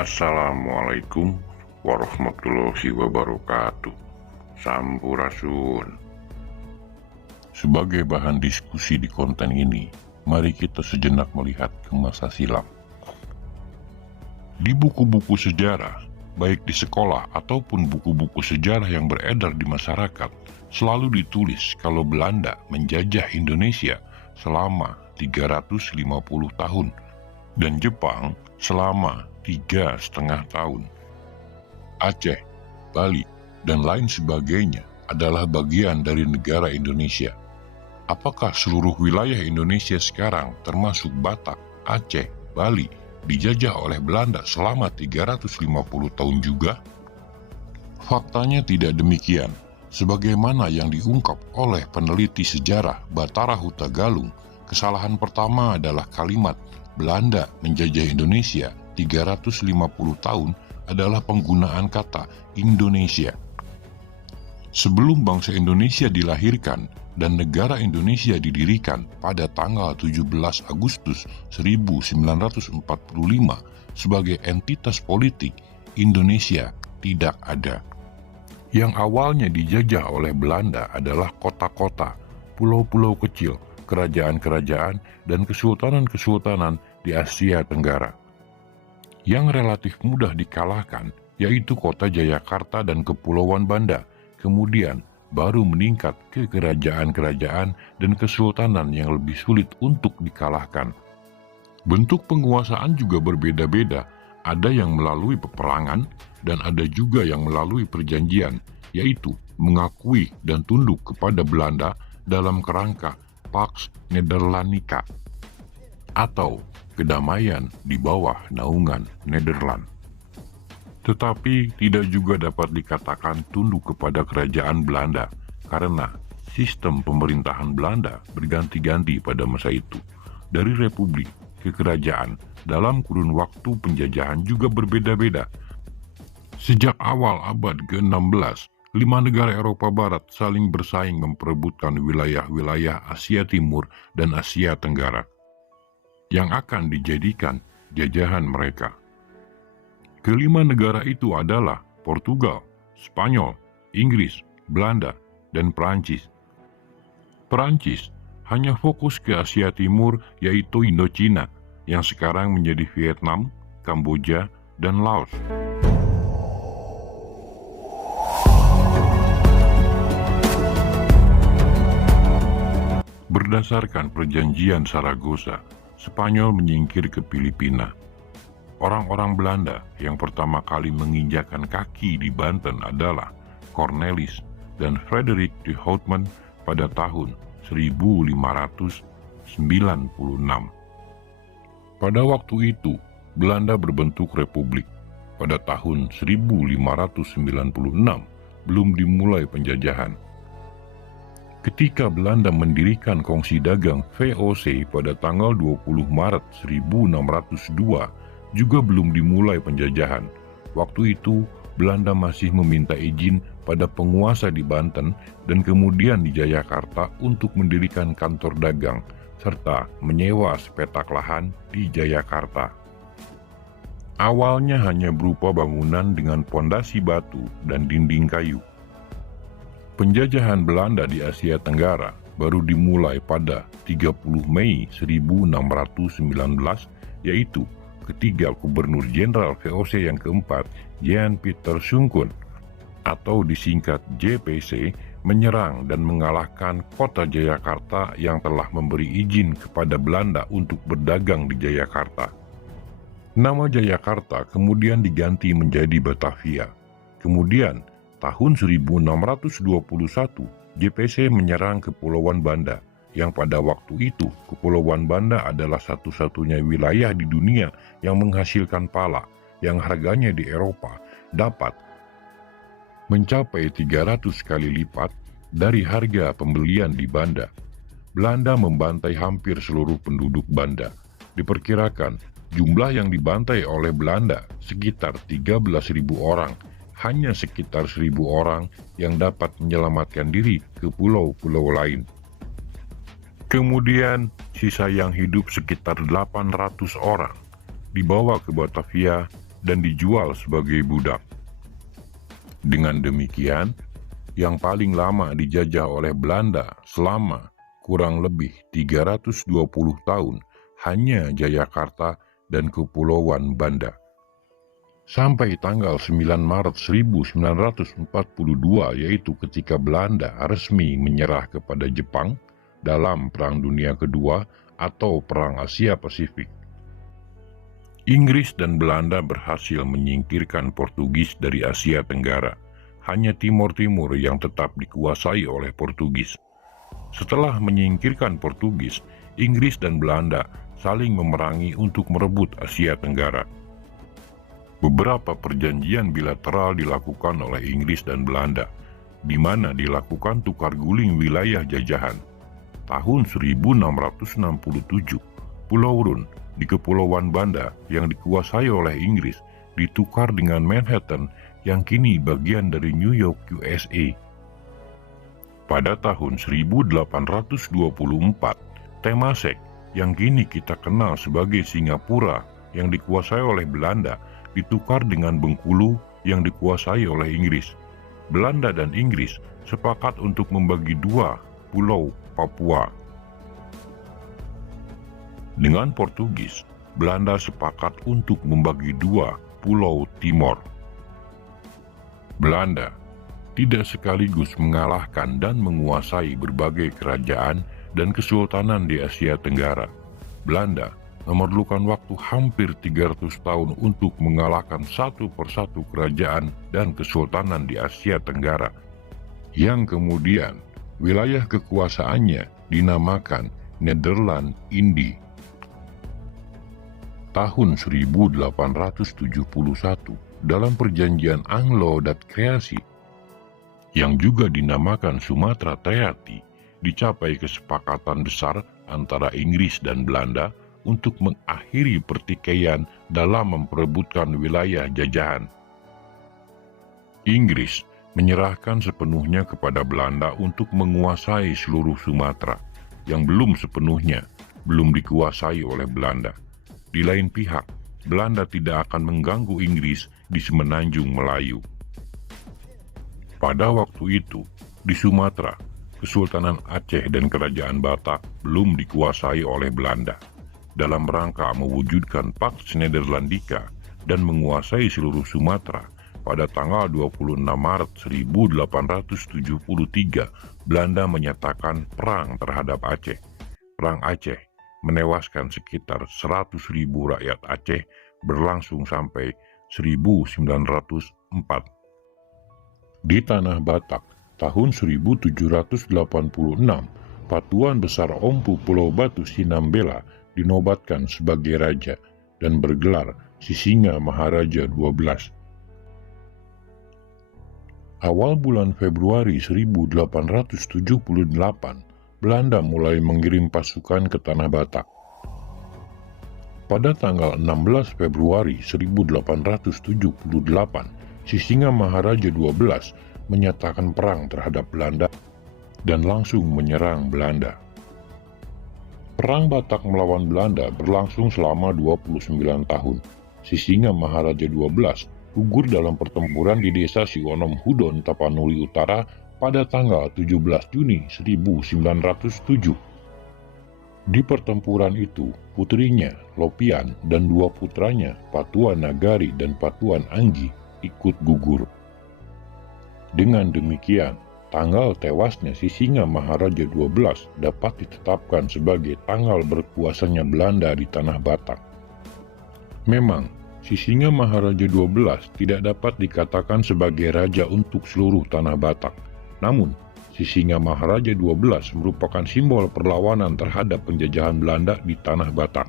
Assalamualaikum warahmatullahi wabarakatuh. Sampurasun. Sebagai bahan diskusi di konten ini, mari kita sejenak melihat ke masa silam. Di buku-buku sejarah, baik di sekolah ataupun buku-buku sejarah yang beredar di masyarakat, selalu ditulis kalau Belanda menjajah Indonesia selama 350 tahun dan Jepang selama 3,5 tahun. Aceh, Bali, dan lain sebagainya adalah bagian dari negara Indonesia. Apakah seluruh wilayah Indonesia sekarang termasuk Batak, Aceh, Bali dijajah oleh Belanda selama 350 tahun juga? Faktanya tidak demikian. Sebagaimana yang diungkap oleh peneliti sejarah Batara Hutagalung, kesalahan pertama adalah kalimat Belanda menjajah Indonesia 350 tahun adalah penggunaan kata Indonesia. Sebelum bangsa Indonesia dilahirkan dan negara Indonesia didirikan pada tanggal 17 Agustus 1945 sebagai entitas politik, Indonesia tidak ada. Yang awalnya dijajah oleh Belanda adalah kota-kota, pulau-pulau kecil, kerajaan-kerajaan, dan kesultanan-kesultanan di Asia Tenggara. Yang relatif mudah dikalahkan yaitu kota Jayakarta dan Kepulauan Banda, kemudian baru meningkat ke kerajaan-kerajaan dan kesultanan yang lebih sulit untuk dikalahkan. Bentuk penguasaan juga berbeda-beda, ada yang melalui peperangan dan ada juga yang melalui perjanjian, yaitu mengakui dan tunduk kepada Belanda dalam kerangka Pax Nederlandika atau kedamaian di bawah naungan Nederland. Tetapi tidak juga dapat dikatakan tunduk kepada kerajaan Belanda karena sistem pemerintahan Belanda berganti-ganti pada masa itu. Dari republik ke kerajaan dalam kurun waktu penjajahan juga berbeda-beda. Sejak awal abad ke-16, 5 negara Eropa Barat saling bersaing memperebutkan wilayah-wilayah Asia Timur dan Asia Tenggara yang akan dijadikan jajahan mereka. Kelima negara itu adalah Portugal, Spanyol, Inggris, Belanda, dan Perancis. Perancis hanya fokus ke Asia Timur yaitu Indochina yang sekarang menjadi Vietnam, Kamboja, dan Laos. Berdasarkan perjanjian Saragossa, Spanyol menyingkir ke Filipina. Orang-orang Belanda yang pertama kali menginjakkan kaki di Banten adalah Cornelis dan Frederik de Houtman pada tahun 1596. Pada waktu itu, Belanda berbentuk republik. Pada tahun 1596, belum dimulai penjajahan. Ketika Belanda mendirikan kongsi dagang VOC pada tanggal 20 Maret 1602, juga belum dimulai penjajahan. Waktu itu, Belanda masih meminta izin pada penguasa di Banten dan kemudian di Jayakarta untuk mendirikan kantor dagang, serta menyewa sepetak lahan di Jayakarta. Awalnya hanya berupa bangunan dengan pondasi batu dan dinding kayu. Penjajahan Belanda di Asia Tenggara baru dimulai pada 30 Mei 1619, yaitu ketika Gubernur Jenderal VOC yang keempat, Jan Pieter Sungkun, atau disingkat JPC, menyerang dan mengalahkan kota Jayakarta yang telah memberi izin kepada Belanda untuk berdagang di Jayakarta. Nama Jayakarta kemudian diganti menjadi Batavia. Kemudian, tahun 1621, JPC menyerang Kepulauan Banda, yang pada waktu itu Kepulauan Banda adalah satu-satunya wilayah di dunia yang menghasilkan pala, yang harganya di Eropa dapat mencapai 300 kali lipat dari harga pembelian di Banda. Belanda membantai hampir seluruh penduduk Banda. Diperkirakan jumlah yang dibantai oleh Belanda sekitar 13.000 orang. Hanya sekitar 1.000 orang yang dapat menyelamatkan diri ke pulau-pulau lain. Kemudian, sisa yang hidup sekitar 800 orang dibawa ke Batavia dan dijual sebagai budak. Dengan demikian, yang paling lama dijajah oleh Belanda selama kurang lebih 320 tahun hanya Jayakarta dan Kepulauan Banda. Sampai tanggal 9 Maret 1942, yaitu ketika Belanda resmi menyerah kepada Jepang dalam Perang Dunia Kedua atau Perang Asia Pasifik. Inggris dan Belanda berhasil menyingkirkan Portugis dari Asia Tenggara. Hanya Timur Timur yang tetap dikuasai oleh Portugis. Setelah menyingkirkan Portugis, Inggris dan Belanda saling memerangi untuk merebut Asia Tenggara. Beberapa perjanjian bilateral dilakukan oleh Inggris dan Belanda, di mana dilakukan tukar guling wilayah jajahan. Tahun 1667, Pulau Run di Kepulauan Banda yang dikuasai oleh Inggris ditukar dengan Manhattan yang kini bagian dari New York, USA. Pada tahun 1824, Temasek yang kini kita kenal sebagai Singapura yang dikuasai oleh Belanda ditukar dengan Bengkulu yang dikuasai oleh Inggris. Belanda dan Inggris sepakat untuk membagi dua pulau Papua. Dengan Portugis, Belanda sepakat untuk membagi dua pulau Timor. Belanda tidak sekaligus mengalahkan dan menguasai berbagai kerajaan dan kesultanan di Asia Tenggara. Belanda memerlukan waktu hampir 300 tahun untuk mengalahkan satu persatu kerajaan dan kesultanan di Asia Tenggara, yang kemudian wilayah kekuasaannya dinamakan Nederland Indi. Tahun 1871, dalam perjanjian Anglo-Dat Kreasi, yang juga dinamakan Sumatera Treaty, dicapai kesepakatan besar antara Inggris dan Belanda untuk mengakhiri pertikaian dalam memperebutkan wilayah jajahan. Inggris menyerahkan sepenuhnya kepada Belanda untuk menguasai seluruh Sumatera yang belum sepenuhnya dikuasai oleh Belanda. Di lain pihak, Belanda tidak akan mengganggu Inggris di Semenanjung Melayu. Pada waktu itu, di Sumatera, Kesultanan Aceh dan Kerajaan Batak belum dikuasai oleh Belanda. Dalam rangka mewujudkan Pax Nederlandica dan menguasai seluruh Sumatera, pada tanggal 26 Maret 1873, Belanda menyatakan perang terhadap Aceh. Perang Aceh menewaskan sekitar 100.000 rakyat Aceh, berlangsung sampai 1904. Di Tanah Batak, tahun 1786, Patuan Besar Ompu Pulau Batu Sinambela dinobatkan sebagai raja dan bergelar Sisinga Maharaja 12. Awal bulan Februari 1878, Belanda mulai mengirim pasukan ke Tanah Batak. Pada tanggal 16 Februari 1878, Sisinga Maharaja 12 menyatakan perang terhadap Belanda dan langsung menyerang Belanda. Perang Batak melawan Belanda berlangsung selama 29 tahun. Sisinga Maharaja 12 gugur dalam pertempuran di desa Sionom Hudon, Tapanuli Utara pada tanggal 17 Juni 1907. Di pertempuran itu, putrinya, Lopian, dan dua putranya, Patuan Nagari dan Patuan Anggi, ikut gugur. Dengan demikian, tanggal tewasnya Sisinga Maharaja 12 dapat ditetapkan sebagai tanggal berkuasanya Belanda di Tanah Batak. Memang, Sisinga Maharaja 12 tidak dapat dikatakan sebagai raja untuk seluruh Tanah Batak. Namun, Sisinga Maharaja 12 merupakan simbol perlawanan terhadap penjajahan Belanda di Tanah Batak.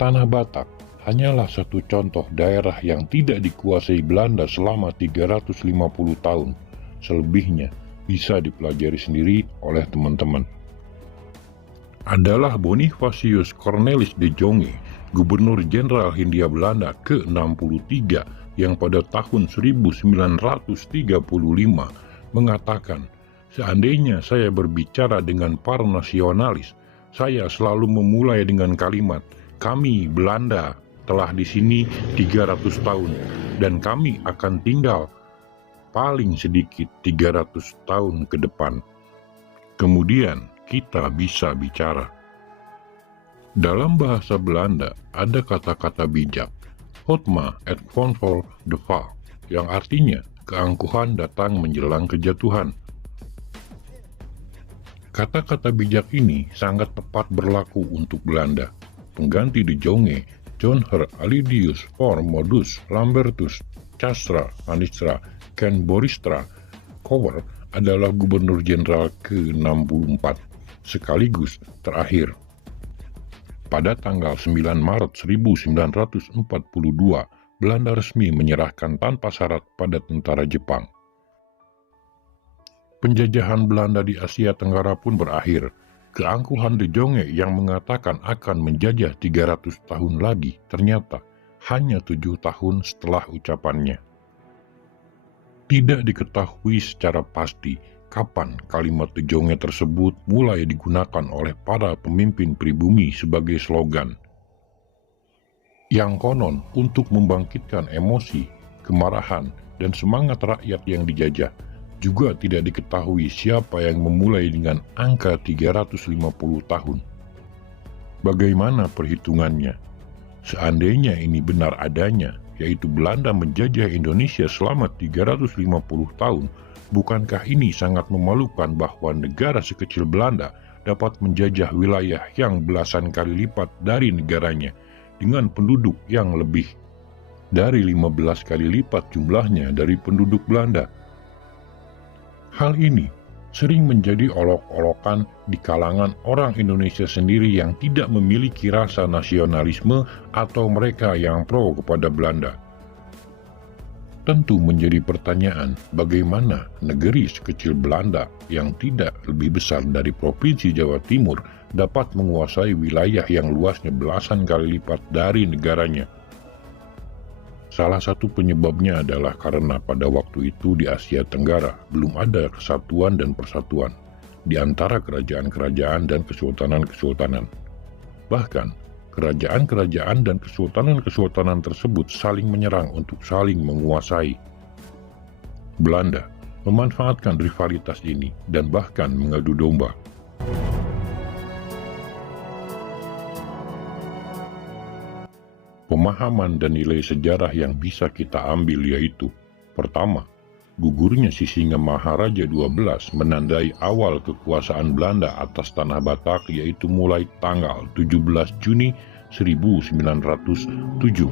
Tanah Batak hanyalah satu contoh daerah yang tidak dikuasai Belanda selama 350 tahun. Selebihnya bisa dipelajari sendiri oleh teman-teman. Adalah Bonifacius Cornelis de Jonge, Gubernur Jenderal Hindia Belanda ke-63 yang pada tahun 1935 mengatakan, "Seandainya saya berbicara dengan para nasionalis, saya selalu memulai dengan kalimat, 'Kami Belanda'." telah di sini 300 tahun dan kami akan tinggal paling sedikit 300 tahun ke depan. Kemudian kita bisa bicara. Dalam bahasa Belanda ada kata-kata bijak, Hotma et van voor de val, yang artinya keangkuhan datang menjelang kejatuhan. Kata-kata bijak ini sangat tepat berlaku untuk Belanda. Pengganti De Jonge, John Her Alidius for Modus Lambertus Castra Anistra Ken Boristra Cower adalah Gubernur Jenderal ke-64, sekaligus terakhir. Pada tanggal 9 Maret 1942, Belanda resmi menyerahkan tanpa syarat pada tentara Jepang. Penjajahan Belanda di Asia Tenggara pun berakhir. Keangkuhan De Jonge yang mengatakan akan menjajah 300 tahun lagi ternyata hanya 7 tahun setelah ucapannya. Tidak diketahui secara pasti kapan kalimat De Jonge tersebut mulai digunakan oleh para pemimpin pribumi sebagai slogan. Yang konon untuk membangkitkan emosi, kemarahan, dan semangat rakyat yang dijajah. Juga tidak diketahui siapa yang memulai dengan angka 350 tahun. Bagaimana perhitungannya? Seandainya ini benar adanya, yaitu Belanda menjajah Indonesia selama 350 tahun, bukankah ini sangat memalukan bahwa negara sekecil Belanda dapat menjajah wilayah yang belasan kali lipat dari negaranya dengan penduduk yang lebih dari 15 kali lipat jumlahnya dari penduduk Belanda? Hal ini sering menjadi olok-olokan di kalangan orang Indonesia sendiri yang tidak memiliki rasa nasionalisme atau mereka yang pro kepada Belanda. Tentu menjadi pertanyaan bagaimana negeri sekecil Belanda yang tidak lebih besar dari Provinsi Jawa Timur dapat menguasai wilayah yang luasnya belasan kali lipat dari negaranya. Salah satu penyebabnya adalah karena pada waktu itu di Asia Tenggara belum ada kesatuan dan persatuan di antara kerajaan-kerajaan dan kesultanan-kesultanan. Bahkan, kerajaan-kerajaan dan kesultanan-kesultanan tersebut saling menyerang untuk saling menguasai. Belanda memanfaatkan rivalitas ini dan bahkan mengadu domba. Pemahaman dan nilai sejarah yang bisa kita ambil yaitu: pertama, gugurnya Sisinga Maharaja 12 menandai awal kekuasaan Belanda atas tanah Batak, yaitu mulai tanggal 17 Juni 1907.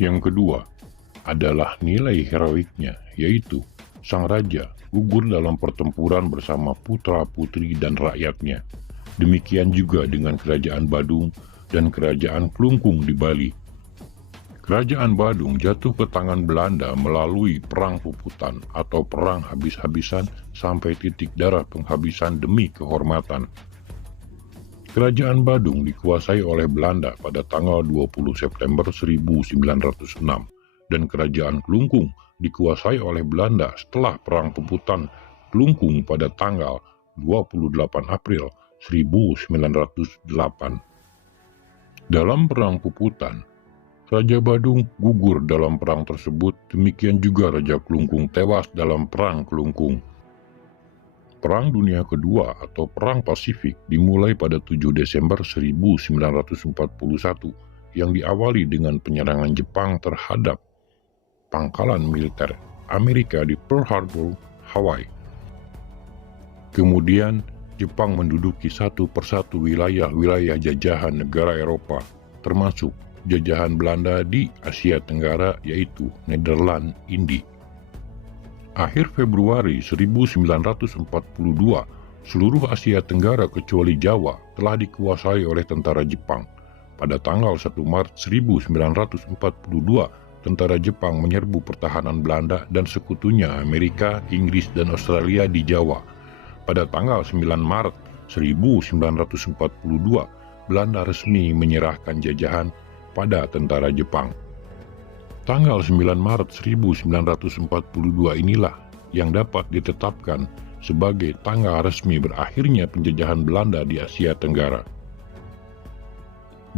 Yang kedua adalah nilai heroiknya, yaitu sang raja gugur dalam pertempuran bersama putra-putri dan rakyatnya. Demikian juga dengan Kerajaan Badung dan Kerajaan Klungkung di Bali. Kerajaan Badung jatuh ke tangan Belanda melalui Perang Puputan atau perang habis-habisan sampai titik darah penghabisan demi kehormatan. Kerajaan Badung dikuasai oleh Belanda pada tanggal 20 September 1906 dan Kerajaan Klungkung dikuasai oleh Belanda setelah Perang Puputan Klungkung pada tanggal 28 April 1908. Dalam Perang Puputan, Raja Badung gugur dalam perang tersebut, demikian juga Raja Klungkung tewas dalam Perang Klungkung. Perang Dunia Kedua atau Perang Pasifik dimulai pada 7 Desember 1941 yang diawali dengan penyerangan Jepang terhadap pangkalan militer Amerika di Pearl Harbor, Hawaii. Kemudian, Jepang menduduki satu persatu wilayah-wilayah jajahan negara Eropa, termasuk jajahan Belanda di Asia Tenggara yaitu Nederland, Indi. Akhir Februari 1942, seluruh Asia Tenggara kecuali Jawa telah dikuasai oleh tentara Jepang. Pada tanggal 1 Maret 1942, tentara Jepang menyerbu pertahanan Belanda dan sekutunya Amerika, Inggris, dan Australia di Jawa. Pada tanggal 9 Maret 1942, Belanda resmi menyerahkan jajahan pada tentara Jepang. Tanggal 9 Maret 1942 inilah yang dapat ditetapkan sebagai tanggal resmi berakhirnya penjajahan Belanda di Asia Tenggara.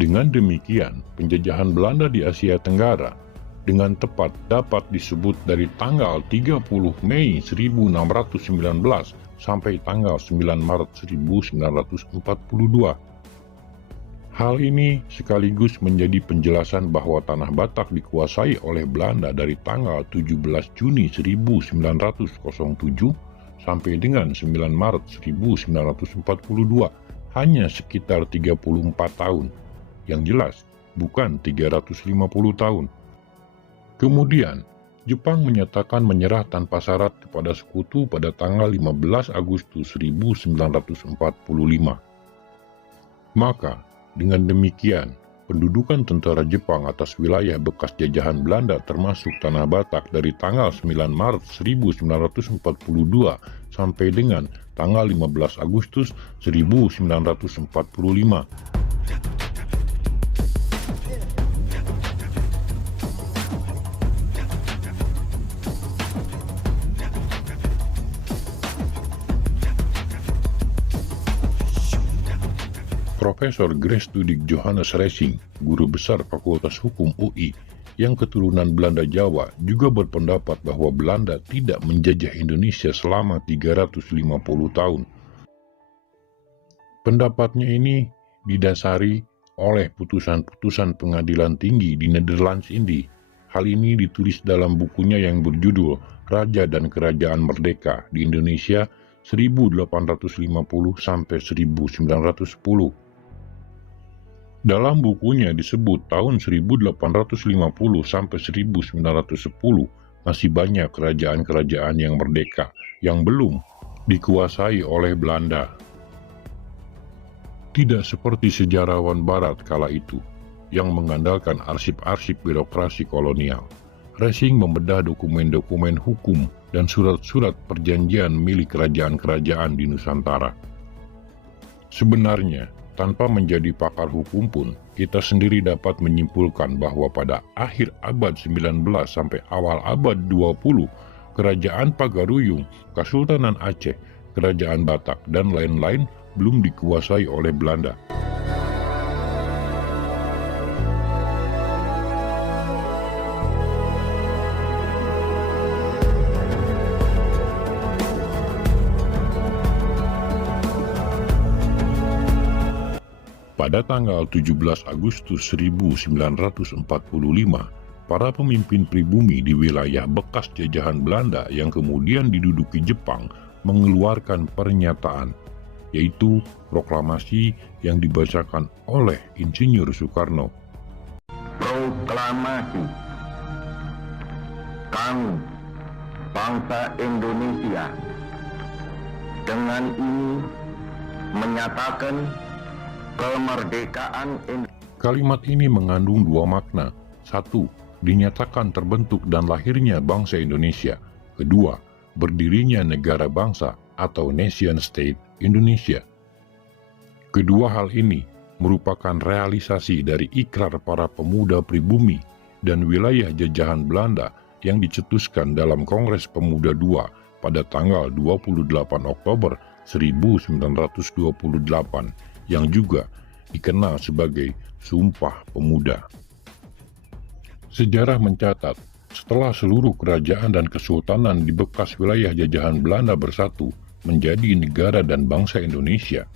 Dengan demikian, penjajahan Belanda di Asia Tenggara dengan tepat dapat disebut dari tanggal 30 Mei 1619 sampai tanggal 9 Maret 1942. Hal ini sekaligus menjadi penjelasan bahwa Tanah Batak dikuasai oleh Belanda dari tanggal 17 Juni 1907 sampai dengan 9 Maret 1942, hanya sekitar 34 tahun. Yang jelas, bukan 350 tahun. Kemudian, Jepang menyatakan menyerah tanpa syarat kepada sekutu pada tanggal 15 Agustus 1945. Maka, dengan demikian, pendudukan tentara Jepang atas wilayah bekas jajahan Belanda termasuk Tanah Batak dari tanggal 9 Maret 1942 sampai dengan tanggal 15 Agustus 1945. Profesor Grace Dudik Johannes Racing, guru besar Fakultas Hukum UI, yang keturunan Belanda Jawa, juga berpendapat bahwa Belanda tidak menjajah Indonesia selama 350 tahun. Pendapatnya ini didasari oleh putusan-putusan pengadilan tinggi di Netherlands ini. Hal ini ditulis dalam bukunya yang berjudul Raja dan Kerajaan Merdeka di Indonesia 1850 sampai 1910. Dalam bukunya disebut tahun 1850 sampai 1910 masih banyak kerajaan-kerajaan yang merdeka yang belum dikuasai oleh Belanda. Tidak seperti sejarawan barat kala itu yang mengandalkan arsip-arsip birokrasi kolonial. Racing membedah dokumen-dokumen hukum dan surat-surat perjanjian milik kerajaan-kerajaan di Nusantara. Sebenarnya, tanpa menjadi pakar hukum pun, kita sendiri dapat menyimpulkan bahwa pada akhir abad 19 sampai awal abad 20, Kerajaan Pagaruyung, Kesultanan Aceh, Kerajaan Batak, dan lain-lain belum dikuasai oleh Belanda. Pada tanggal 17 Agustus 1945, para pemimpin pribumi di wilayah bekas jajahan Belanda yang kemudian diduduki Jepang mengeluarkan pernyataan, yaitu proklamasi yang dibacakan oleh Insinyur Soekarno. Proklamasi kami, bangsa Indonesia, dengan ini menyatakan kemerdekaan Indonesia. Kalimat ini mengandung dua makna. Satu, dinyatakan terbentuk dan lahirnya bangsa Indonesia. Kedua, berdirinya negara bangsa atau nation state Indonesia. Kedua hal ini merupakan realisasi dari ikrar para pemuda pribumi dan wilayah jajahan Belanda yang dicetuskan dalam Kongres Pemuda II pada tanggal 28 Oktober 1928 yang juga dikenal sebagai Sumpah Pemuda. Sejarah mencatat, setelah seluruh kerajaan dan kesultanan di bekas wilayah jajahan Belanda bersatu menjadi negara dan bangsa Indonesia.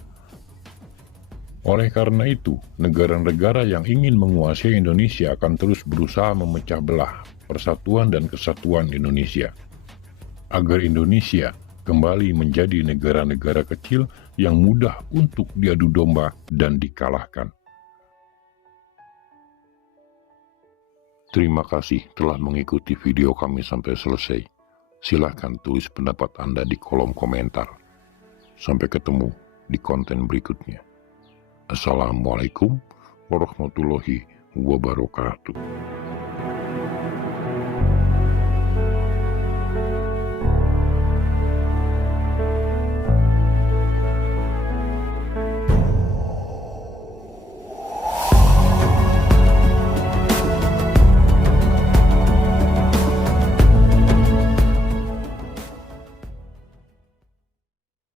Oleh karena itu, negara-negara yang ingin menguasai Indonesia akan terus berusaha memecah belah persatuan dan kesatuan Indonesia, agar Indonesia kembali menjadi negara-negara kecil yang mudah untuk diadu domba dan dikalahkan. Terima kasih telah mengikuti video kami sampai selesai. Silahkan tulis pendapat Anda di kolom komentar. Sampai ketemu di konten berikutnya. Assalamualaikum warahmatullahi wabarakatuh.